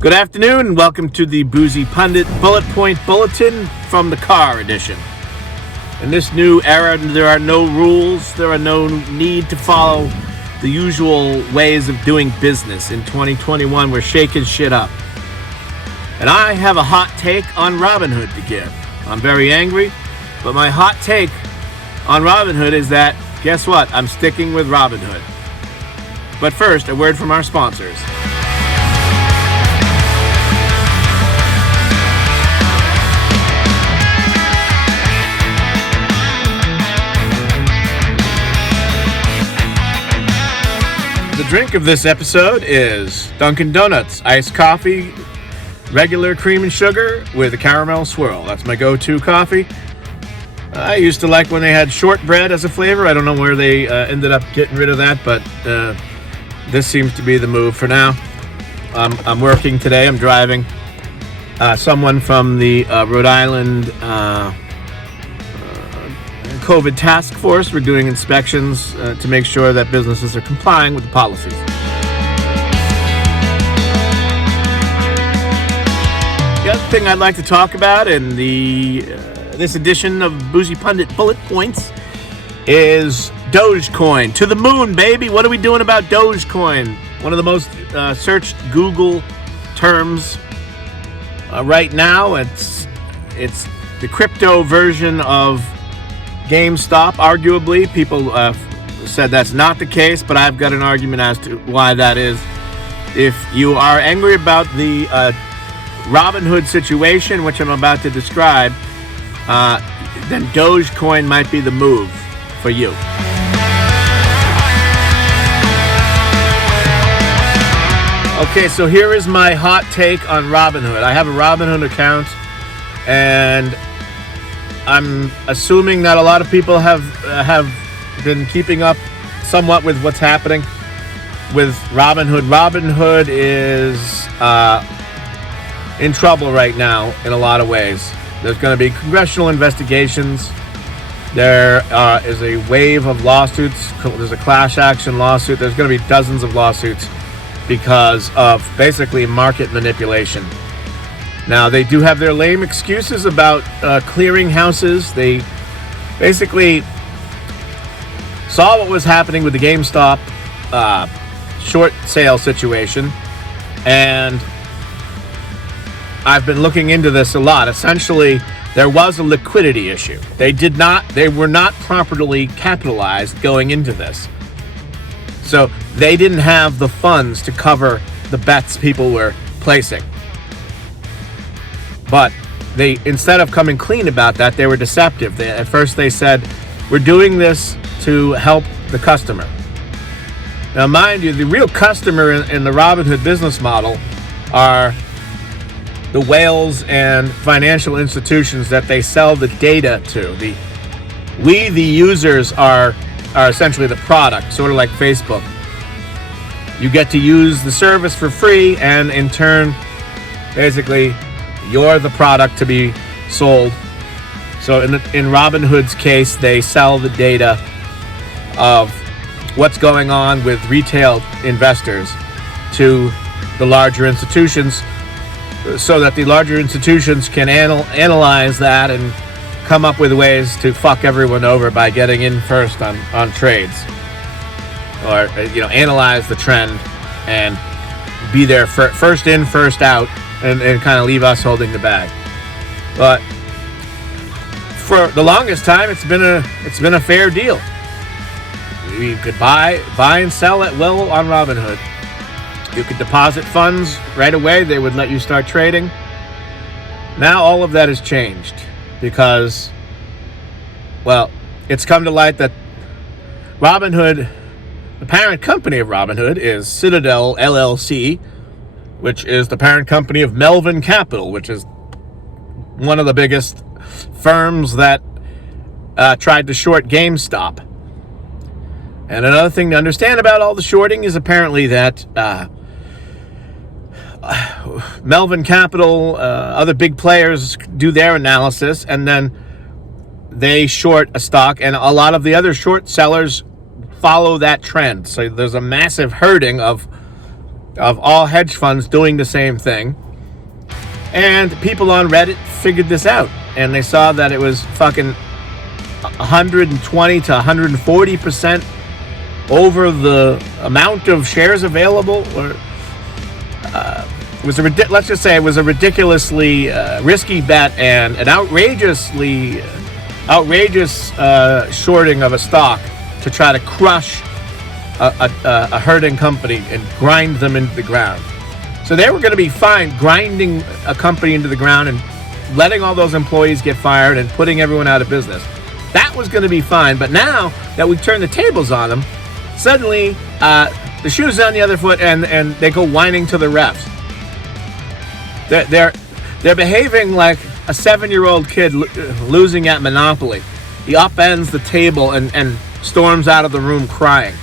Good afternoon and welcome to the Boozy Pundit Bullet Point Bulletin from the car edition. In this new era, there are no rules, there are no need to follow the usual ways of doing business. In 2021, we're shaking shit up. And I have a hot take on Robinhood to give. I'm very angry, but my hot take on Robinhood is that, guess what? I'm sticking with Robinhood. But first, a word from our sponsors. The drink of this episode is Dunkin' Donuts iced coffee, regular cream and sugar with a caramel swirl. That's my go-to coffee. I used to like when they had shortbread as a flavor. I don't know where they ended up getting rid of that, but this seems to be the move for now. I'm working today. I'm driving someone from the Rhode Island COVID task force. We're doing inspections to make sure that businesses are complying with the policies. The other thing I'd like to talk about in this edition of Boozy Pundit Bullet Points is Dogecoin. To the moon, baby! What are we doing about Dogecoin? One of the most searched Google terms right now. It's the crypto version of Gamestop. Arguably, people said that's not the case, but I've got an argument as to why that is. If you are angry about the Robinhood situation, which I'm about to describe, then Dogecoin might be the move for you. Okay, so here is my hot take on Robinhood. I have a Robinhood account, and I'm assuming that a lot of people have been keeping up somewhat with what's happening with Robinhood. Robinhood is in trouble right now in a lot of ways. There's going to be congressional investigations. There is a wave of lawsuits. There's a class action lawsuit. There's going to be dozens of lawsuits because of basically market manipulation. Now, they do have their lame excuses about clearing houses. They basically saw what was happening with the Gamestop short sale situation, and I've been looking into this a lot. Essentially, there was a liquidity issue. They were not properly capitalized going into this. So they didn't have the funds to cover the bets people were placing. But they, instead of coming clean about that, they were deceptive. At first they said, we're doing this to help the customer. Now, mind you, the real customer in the Robinhood business model are the whales and financial institutions that they sell the data to. We, the users, are essentially the product, sort of like Facebook. You get to use the service for free, and in turn, basically, you're the product to be sold. So in Robinhood's case, they sell the data of what's going on with retail investors to the larger institutions, so that the larger institutions can analyze that and come up with ways to fuck everyone over by getting in first on trades, or analyze the trend and be there first in, first out, and kind of leave us holding the bag. But for the longest time, it's been a fair deal. You could buy and sell at will on Robinhood. You could deposit funds right away. They would let you start trading. Now all of that has changed because, well, it's come to light that Robinhood, the parent company of Robinhood, is Citadel LLC, which is the parent company of Melvin Capital, which is one of the biggest firms that tried to short GameStop. And another thing to understand about all the shorting is apparently that Melvin Capital, other big players do their analysis, and then they short a stock, and a lot of the other short sellers follow that trend. So there's a massive herding of of all hedge funds doing the same thing. And people on Reddit figured this out, and they saw that it was fucking 120 to 140% over the amount of shares available, or let's just say it was a ridiculously risky bet and an outrageous shorting of a stock to try to crush a hurting company and grind them into the ground. So they were going to be fine grinding a company into the ground and letting all those employees get fired and putting everyone out of business. That was going to be fine. But now that we turn the tables on them, suddenly the shoe's on the other foot, and they go whining to the refs. They're behaving like a 7-year-old kid losing at Monopoly. He upends the table and storms out of the room crying.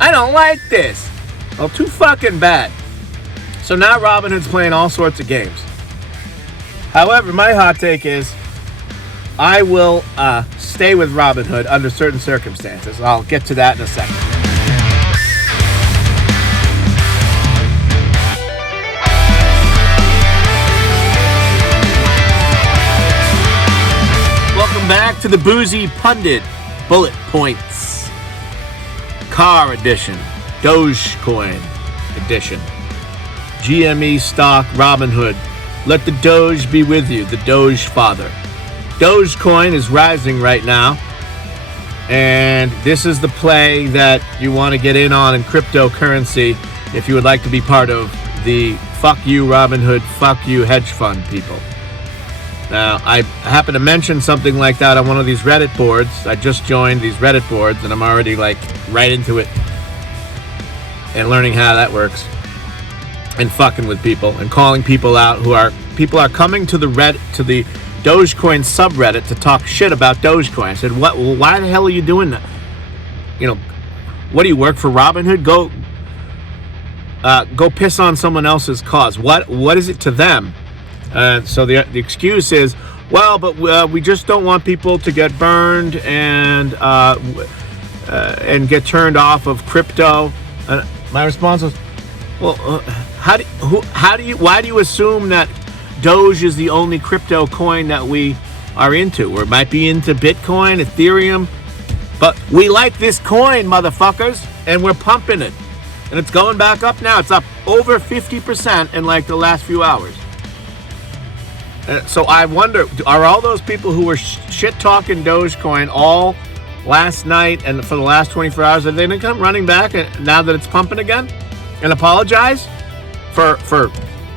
I don't like this. Well, too fucking bad. So now Robinhood's playing all sorts of games. However, my hot take is I will stay with Robinhood under certain circumstances. I'll get to that in a second. Welcome back to the Boozy Pundit Bullet Points Car Edition, Dogecoin Edition. GME stock Robinhood. Let the Doge be with you, the Doge father. Dogecoin is rising right now, and this is the play that you want to get in on in cryptocurrency if you would like to be part of the fuck you Robinhood, fuck you hedge fund people. Now, I happen to mention something like that on one of these Reddit boards. I just joined these Reddit boards, and I'm already like right into it and learning how that works. And fucking with people and calling people out people are coming to the Dogecoin subreddit to talk shit about Dogecoin. I said, what? Well, why the hell are you doing that? What do you work for Robinhood? Go piss on someone else's cause. What is it to them? So the excuse is, well, but we just don't want people to get burned and get turned off of crypto. And my response was, well, why do you assume that Doge is the only crypto coin that we are into? Or might be into Bitcoin, Ethereum, but we like this coin, motherfuckers, and we're pumping it. And it's going back up now. It's up over 50% in like the last few hours. So I wonder, are all those people who were shit-talking Dogecoin all last night and for the last 24 hours, are they going to come running back now that it's pumping again and apologize for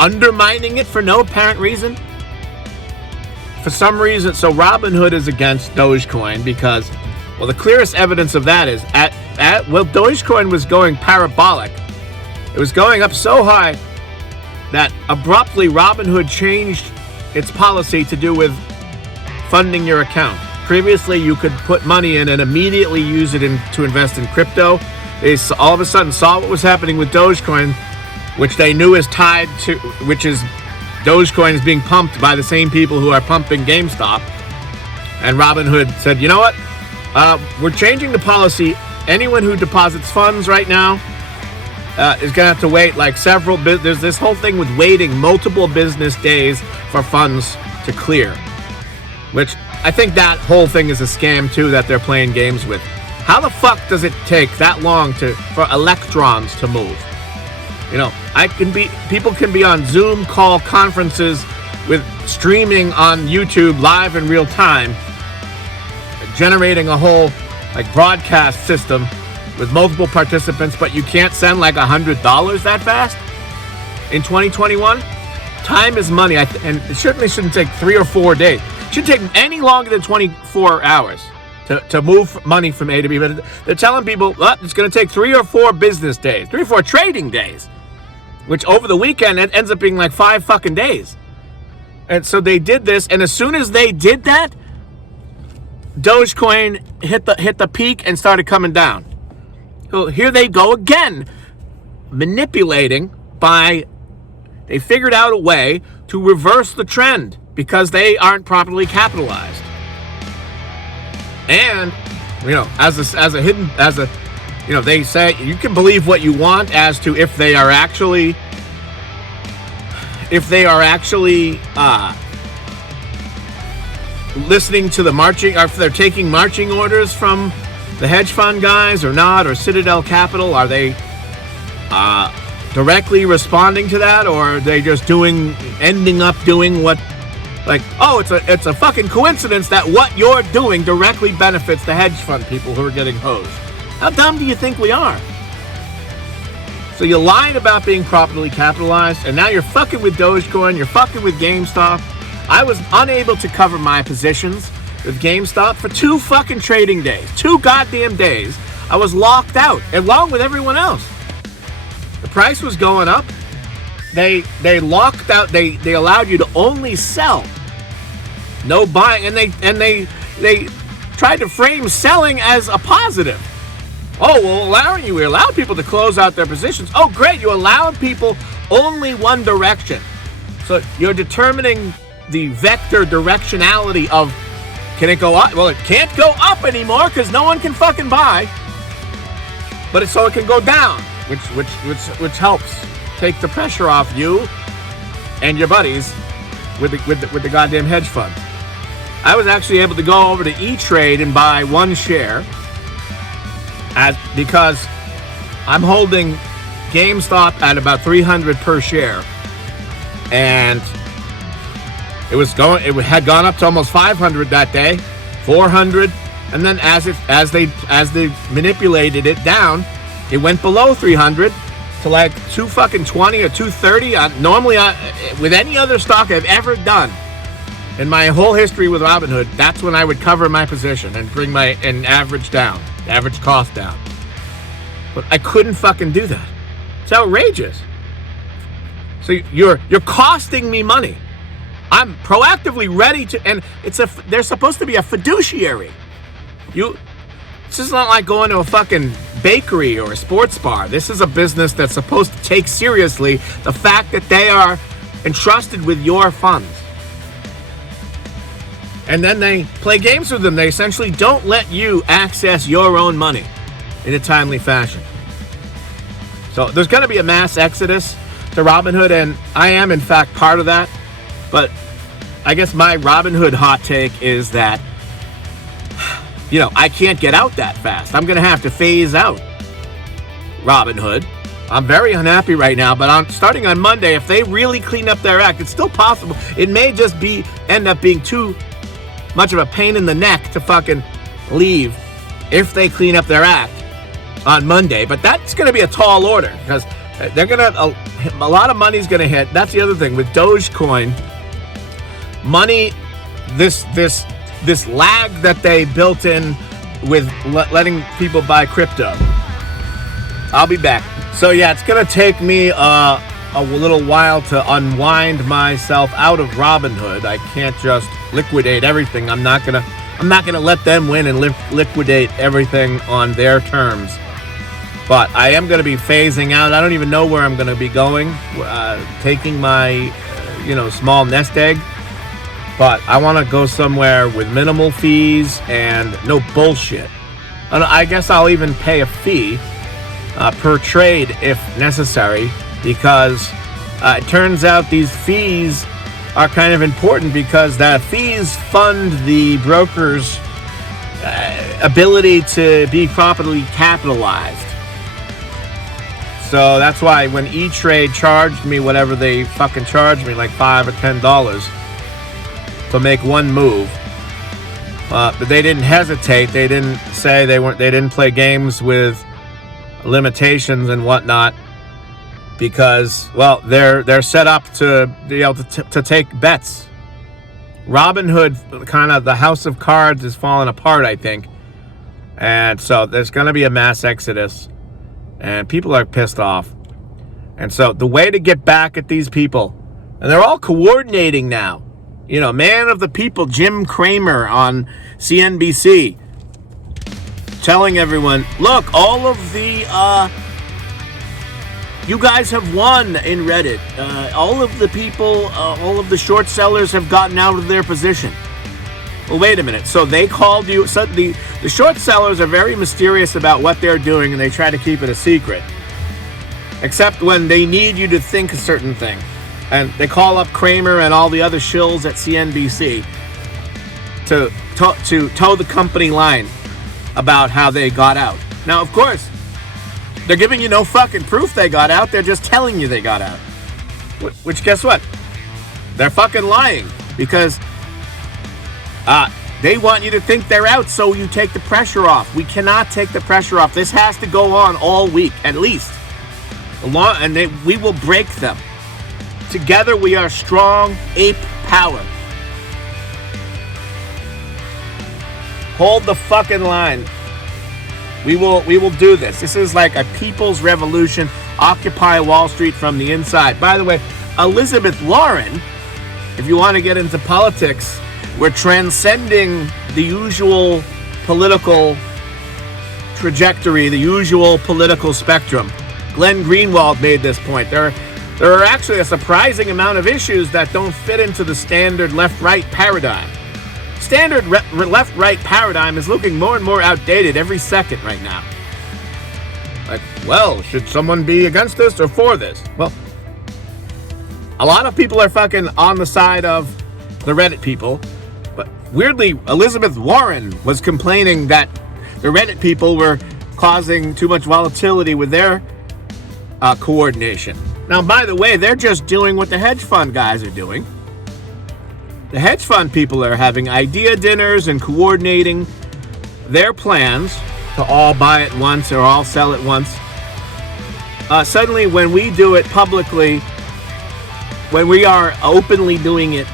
undermining it for no apparent reason? For some reason, so Robinhood is against Dogecoin because, well, the clearest evidence of that is Dogecoin was going parabolic. It was going up so high that abruptly Robinhood changed its policy to do with funding your account. Previously, you could put money in and immediately use it to invest in crypto. They all of a sudden saw what was happening with Dogecoin, which they knew is tied to, Dogecoin is being pumped by the same people who are pumping Gamestop. And Robinhood said, you know what? We're changing the policy. Anyone who deposits funds right now is going to have to wait like there's this whole thing with waiting multiple business days for funds to clear, which I think that whole thing is a scam too that they're playing games with. How the fuck does it take that long for electrons to move? People can be on Zoom call conferences with streaming on YouTube live in real time, generating a whole like broadcast system with multiple participants, but you can't send like $100 that fast in 2021. Time is money, and it certainly shouldn't take 3 or 4 days. It shouldn't take any longer than 24 hours to move money from A to B. But they're telling people it's going to take 3 or 4 business days, 3 or 4 trading days, which over the weekend it ends up being like 5 fucking days. And so they did this, and as soon as they did that, Dogecoin hit the peak and started coming down. So here they go again, manipulating they figured out a way to reverse the trend because they aren't properly capitalized. And as a they say you can believe what you want as to if they are actually listening to the marching, or if they're taking marching orders from the hedge fund guys or not, or Citadel Capital. Are they directly responding to that, or are they just ending up doing what, like, oh, it's a fucking coincidence that what you're doing directly benefits the hedge fund people who are getting hosed? How dumb do you think we are? So you lied about being properly capitalized, and now you're fucking with Dogecoin, you're fucking with GameStop. I was unable to cover my positions with GameStop for 2 fucking trading days. 2 goddamn days. I was locked out, along with everyone else. The price was going up. They locked out, they allowed you to only sell. No buying, and they tried to frame selling as a positive. Oh, well, we allowed people to close out their positions. Oh, great, you allowed people only one direction. So you're determining the vector directionality of, can it go up? Well, it can't go up anymore because no one can fucking buy. But so it can go down, which helps take the pressure off you and your buddies with the goddamn hedge fund. I was actually able to go over to E-Trade and buy 1 share. Because I'm holding GameStop at about 300 per share, and it had gone up to almost 500 that day, 400, and then as they manipulated it down, it went below 300 to like 220 or 230. Normally, with any other stock I've ever done in my whole history with Robinhood, that's when I would cover my position and bring my average down. Average cost down. But I couldn't fucking do that. It's outrageous. So you're costing me money. I'm proactively ready to, and they're supposed to be a fiduciary. This is not like going to a fucking bakery or a sports bar. This is a business that's supposed to take seriously the fact that they are entrusted with your funds. And then they play games with them. They essentially don't let you access your own money in a timely fashion. So there's going to be a mass exodus to Robinhood, and I am, in fact, part of that. But I guess my Robinhood hot take is that, I can't get out that fast. I'm going to have to phase out Robinhood. I'm very unhappy right now, but starting on Monday, if they really clean up their act, it's still possible. It may just end up being too much of a pain in the neck to fucking leave if they clean up their act on Monday. But that's going to be a tall order because they're going to, a lot of money's going to hit. That's the other thing with Dogecoin. Money, this lag that they built in with letting people buy crypto. I'll be back. So yeah, it's going to take me a little while to unwind myself out of Robinhood. I can't just liquidate everything. I'm not gonna let them win and liquidate everything on their terms. But I am gonna be phasing out. I don't even know where I'm gonna be going, taking my small nest egg. But I want to go somewhere with minimal fees and no bullshit. And I guess I'll even pay a fee per trade if necessary, because it turns out these fees are kind of important because the fees fund the broker's ability to be properly capitalized. So that's why when E-Trade charged me whatever they fucking charged me, like $5 or $10 to make one move, but they didn't hesitate. They didn't say they didn't play games with limitations and whatnot, because they're set up to be able to take bets. Robinhood, kind of the house of cards, is falling apart, I think, and so there's going to be a mass exodus, and people are pissed off. And so the way to get back at these people, and they're all coordinating now. Man of the people Jim Cramer on CNBC telling everyone, look, all of the you guys have won in Reddit. All of the people, all of the short sellers have gotten out of their position. Well, wait a minute. So they called you. So the short sellers are very mysterious about what they're doing, and they try to keep it a secret. Except when they need you to think a certain thing. And they call up Kramer and all the other shills at CNBC to toe the company line about how they got out. Now, of course, they're giving you no fucking proof they got out. They're just telling you they got out. Which, guess what? They're fucking lying. Because they want you to think they're out, so you take the pressure off. We cannot take the pressure off. This has to go on all week, at least. We will break them. Together we are strong ape power. Hold the fucking line. We will do this. This is like a people's revolution. Occupy Wall Street from the inside. By the way, Elizabeth Warren, if you want to get into politics, we're transcending the usual political trajectory, the usual political spectrum. Glenn Greenwald made this point. There are actually a surprising amount of issues that don't fit into the standard left-right paradigm. Standard left-right paradigm is looking more and more outdated every second right now. Like, well, should someone be against this or for this? Well, a lot of people are fucking on the side of the Reddit people. But weirdly, Elizabeth Warren was complaining that the Reddit people were causing too much volatility with their coordination. Now, by the way, they're just doing what the hedge fund guys are doing. The hedge fund people are having idea dinners and coordinating their plans to all buy at once or all sell at once. Suddenly, when we do it publicly, when we are openly doing it,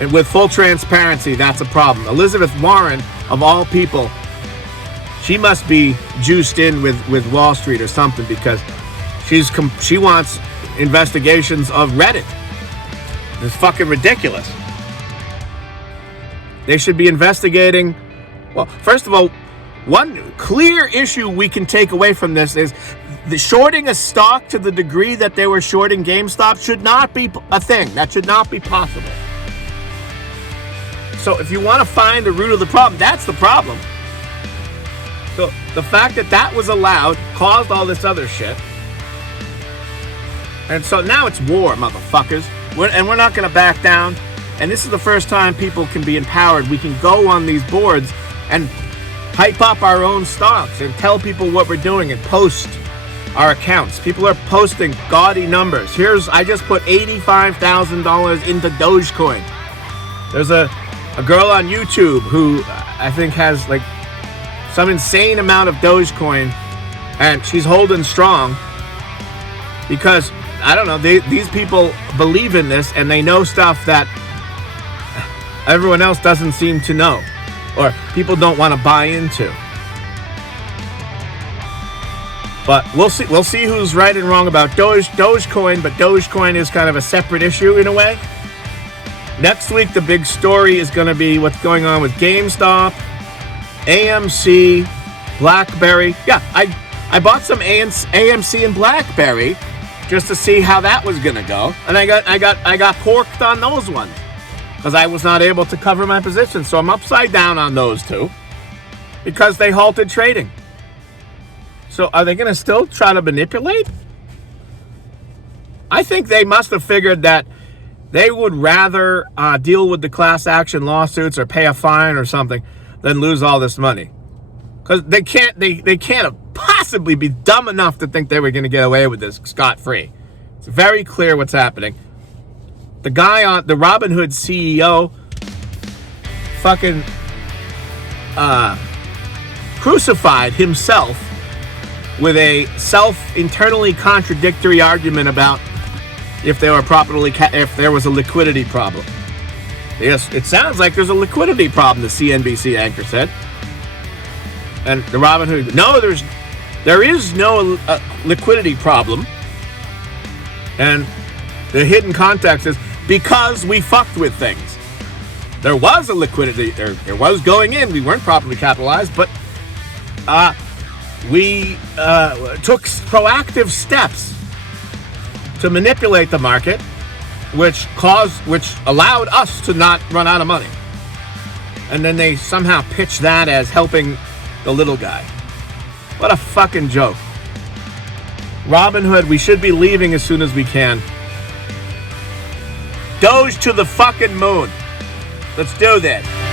and with full transparency, that's a problem. Elizabeth Warren, of all people, she must be juiced in with Wall Street or something, because she wants investigations of Reddit. It's fucking ridiculous. They should be investigating. Well, first of all, one clear issue we can take away from this is the shorting a stock to the degree that they were shorting GameStop should not be a thing. That should not be possible. So if you want to find the root of the problem, that's the problem. So the fact that that was allowed caused all this other shit. And so now it's war, motherfuckers. We're not going to back down. And this is the first time people can be empowered. We can go on these boards and hype up our own stocks and tell people what we're doing and post our accounts. People are posting gaudy numbers. I just put $85,000 into Dogecoin. There's a girl on YouTube who I think has like some insane amount of Dogecoin, and she's holding strong because, I don't know, these people believe in this and they know stuff that everyone else doesn't seem to know, or people don't want to buy into. But we'll see who's right and wrong about Dogecoin, but Dogecoin is kind of a separate issue in a way. Next week, the big story is going to be what's going on with Gamestop, AMC, Blackberry. Yeah, I bought some AMC and Blackberry just to see how that was going to go, and I got porked on those ones because I was not able to cover my position. So I'm upside down on those two because they halted trading. So are they going to still try to manipulate? I think they must have figured that they would rather deal with the class action lawsuits or pay a fine or something than lose all this money. Because they can't possibly be dumb enough to think they were going to get away with this scot-free. It's very clear what's happening. The guy on the Robinhood CEO fucking crucified himself with a internally contradictory argument about if there was a liquidity problem. Yes, it sounds like there's a liquidity problem, the CNBC anchor said. And the Robinhood, no, there is no liquidity problem. And the hidden context is because we fucked with things. There was a liquidity, there was going in, we weren't properly capitalized, but we took proactive steps to manipulate the market, which allowed us to not run out of money. And then they somehow pitch that as helping the little guy. What a fucking joke. Robinhood, we should be leaving as soon as we can. Doge to the fucking moon. Let's do this.